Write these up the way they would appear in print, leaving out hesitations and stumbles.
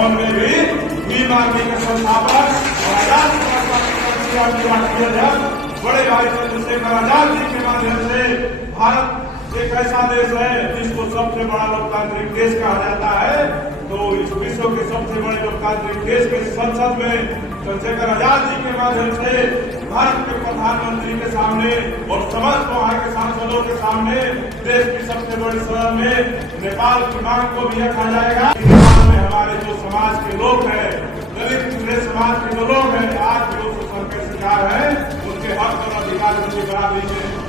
भवन में भी भीम आर्मी के संस्थापक और आजाद राष्ट्रीय अध्यक्ष बड़े भाई चंद्रशेखर आजाद जी के माध्यम से भारत एक ऐसा देश है जिसको सबसे बड़ा लोकतांत्रिक देश कहा जाता है। तो इस विश्व के सबसे बड़े लोकतांत्रिक देश के संसद में चंद्रशेखर आजाद जी के माध्यम से भारत के प्रधानमंत्री के सामने और समस्त वहां के सांसदों के सामने देश की सबसे बड़ी सदन में नेपाल की मांग को भी रखा जाएगा। नेपाल में हमारे जो समाज के लोग हैं, दलित पिछड़े समाज के जो लोग हैं, आज भी उस शोषण के शिकार है, उनके हक और अधिकार उनकी बराबरी में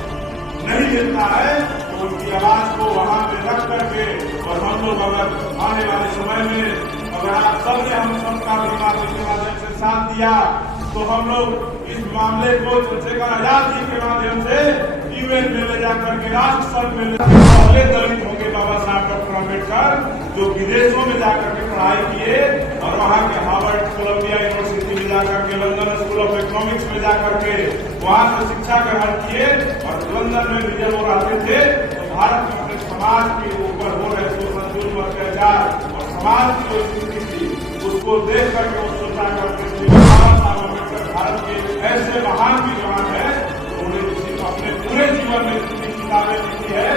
नहीं मिलता है, तो उनकी आवाज को वहां पे रख करके और हम लोग अगर आने वाले समय में अगर आप सबने हम सबका के माध्यम से साथ दिया तो हम लोग इस मामले को चंद्रशेखर आजाद जी के माध्यम से यूएन में ले जाकर के राष्ट्र संघ में पहले दलित होंगे बाबा साहब डॉक्टर अम्बेडकर, जो विदेशों में जाकर के पढ़ाई किए और वहाँ के हार्वर्ड कोलंबिया यूनिवर्सिटी में जाकर के लंदन स्कूल ऑफ इकोनॉमिक्स में जाकर के वहाँ से शिक्षा ग्रहण किए और लंदन में भी जब वो रहते थे तो भारत में अपने समाज के ऊपर हो रहे शोषण जुल्म अत्याचार और समाज की जो स्थिति थी उसको देख करके वो सोचा करते थे बाबा साहब अम्बेडकर भारत के ऐसे महान विद्वान है, उन्होंने अपने पूरे जीवन में जितनी किताबें लिखी है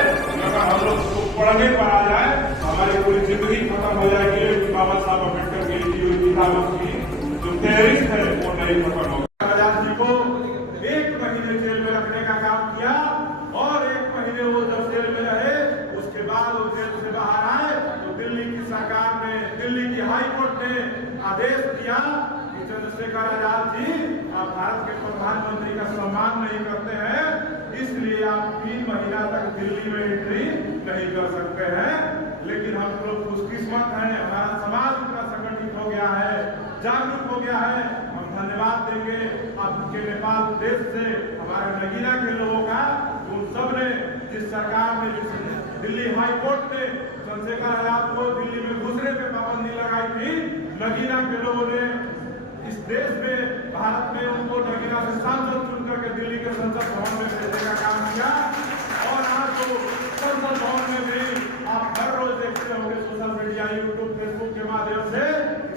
अगर हम लोग उसको पढ़ने पर आ जाए तो हमारी पूरी जिंदगी खत्म हो जाएगी, लेकिन बाबा साहब अम्बेडकर की लिखी हुई किताबों की जो फहरिस्त है वो नहीं खत्म होगी। आजाद जी को 1 महीने जेल में रखने का काम किया और 1 महीने वो जब जेल में रहे उसके बाद वो जेल से बाहर आए तो दिल्ली की सरकार ने, दिल्ली की हाई कोर्ट ने आदेश दिया कि चंद्रशेखर आजाद जी आप भारत के प्रधानमंत्री का सम्मान नहीं करते हैं, इसलिए आप 3 महीना तक दिल्ली में एंट्री नहीं कर सकते हैं। लेकिन हम लोग खुशकिस्मत हैं, हमारा समाज इतना संगठित हो गया है, जागरूक हो गया है। हम धन्यवाद देंगे आपके नेपाल देश से हमारे नगीना के लोगों का, उन सब ने जिस सरकार ने, जिस दिल्ली हाई कोर्ट ने चंद्रशेखर आजाद को दिल्ली में घुसने पे पाबंदी लगाई थी, नगीना के लोगों ने इस देश में भारत में उनको नगीना से सांसद चुन करके दिल्ली के संसद भवन में भेजने का काम किया। और आज तो संसद भवन में भी आप हर रोज देखते होंगे सोशल मीडिया, यूट्यूब, फेसबुक के माध्यम से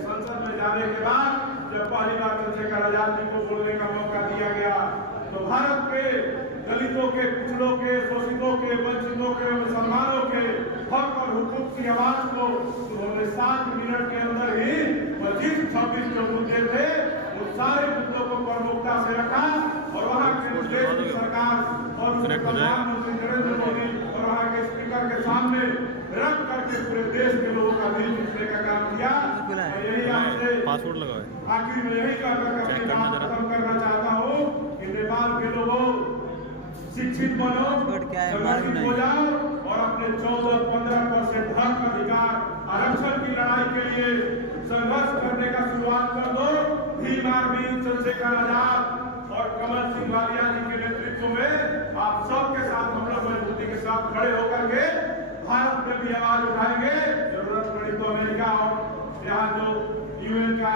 संसद में जाने के बाद जब पहली बार चंद्रशेखर आजाद जी को बोलने का मौका दिया गया तो भारत के दलितों के, पिछड़ों के, शोषितों के, वंचितों के, मुसलमानों के हक और हुकूक की आवाज को उन्होंने 7 मिनट के अंदर ही 25-26 जो मुद्दे थे उन सारे मुद्दों को प्रमुखता से रखा और वहाँ के देश की सरकार और प्रधानमंत्री नरेंद्र मोदी और वहाँ के स्पीकर के सामने रख करके पूरे देश के लोगों का दिल जीतने का काम किया। यही आपसे पासवर्ड लगा आखिर में यही कहकर अपनी बात खत्म करना चाहता हूँ कि नेपाल के लोगों शिक्षित बनो, संगठित हो जाओ और अपने 14-15% हक अधिकार आरक्षण की लड़ाई के लिए संघर्ष करने का शुरुआत कर दो। भीम आर्मी, चंद्रशेखर आजाद और कमल सिंह वालिया जी के नेतृत्व में आप सबके साथ हम लोग मजबूती के साथ खड़े होकर के भारत में भी आवाज उठाएंगे। जरूरत पड़ी तो अमेरिका और यहाँ जो यूएन का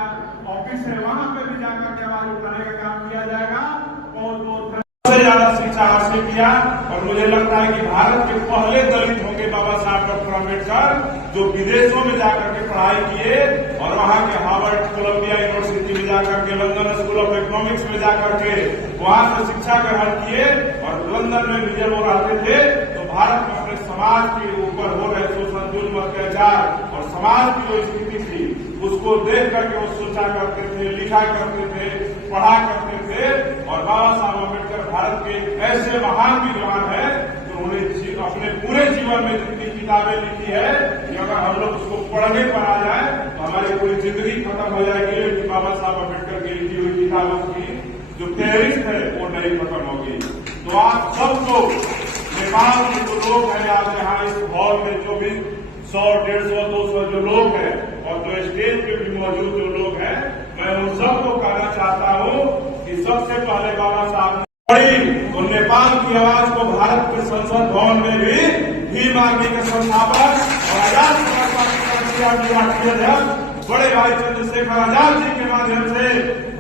ऑफिस है वहां पे भी जाकर के आवाज उठाने का काम किया जाएगा। बहुत सबसे ज्यादा शिक्षा हासिल किया और मुझे लगता है कि भारत के पहले दलित होंगे बाबा साहब डॉक्टर अम्बेडकर, जो विदेशों में जाकर के पढ़ाई किए और वहाँ के हार्वर्ड कोलंबिया यूनिवर्सिटी में जाकर के लंदन स्कूल ऑफ इकोनॉमिक्स में जाकर के वहाँ से शिक्षा ग्रहण किए और लंदन में भी जब वो रहते थे तो भारत में अपने समाज के ऊपर हो रहे शोषण जुल्म अत्याचार और समाज की जो स्थिति थी उसको देख करके वो सोचा करते थे, लिखा करते थे, पढ़ा करते थे और बाबा साहब अम्बेडकर भारत के ऐसे महान विद्वान है जो उन्होंने अपने पूरे जीवन में जितनी किताबें लिखी है कि अगर हम लोग उसको पढ़ने पर आ जाए तो हमारी पूरी जिंदगी खत्म हो जाएगी, लेकिन बाबा साहब अम्बेडकर की लिखी हुई किताबों की जो फहरिस्त है वो नहीं खत्म होगी। तो आप सबको नेपाल के जो लोग हैं, आप यहाँ इस हॉल में जो भी 100, 150, 200 जो लोग हैं और जो स्टेज पे भी मौजूद जो लोग हैं, मैं उन सबको कहना चाहता हूँ कि सबसे पहले बाबा साहब तो नेपाल की आवाज को भारत के संसद भवन में भी भीम आर्मी के संस्थापक और आजाद राष्ट्रीय अध्यक्ष बड़े भाई चंद्रशेखर आजाद जी के माध्यम से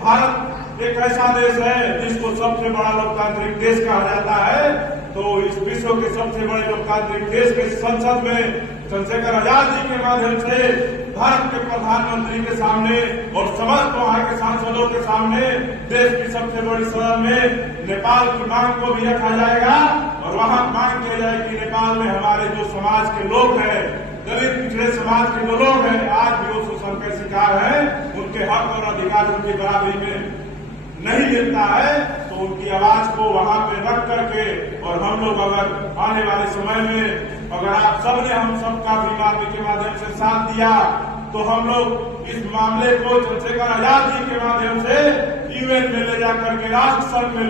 भारत एक ऐसा देश है जिसको सबसे बड़ा लोकतांत्रिक देश कहा जाता है। तो इस विश्व के सबसे बड़े लोकतांत्रिक देश के संसद में चंद्रशेखर आजाद जी के माध्यम से भारत के प्रधानमंत्री के सामने और समस्त वहां के सांसदों के सामने देश की सबसे बड़ी सदन में नेपाल की मांग को भी रखा जाएगा और वहां मांग की जाएगी कि नेपाल में हमारे जो समाज के लोग हैं, दलित पिछड़े समाज के जो लोग हैं, आज भी वो शोषण के शिकार हैं, उनके हक और अधिकार उनकी बराबरी में नहीं मिलता है, तो उनकी आवाज को वहां पे रख करके और हम लोग अगर आने वाले समय में अगर आप सबने हम सबका भी आर्मी के माध्यम से साथ दिया तो हम लोग इस मामले को चंद्रशेखर आजाद जी के माध्यम से यूएन में ले जाकर के राष्ट्र संघ में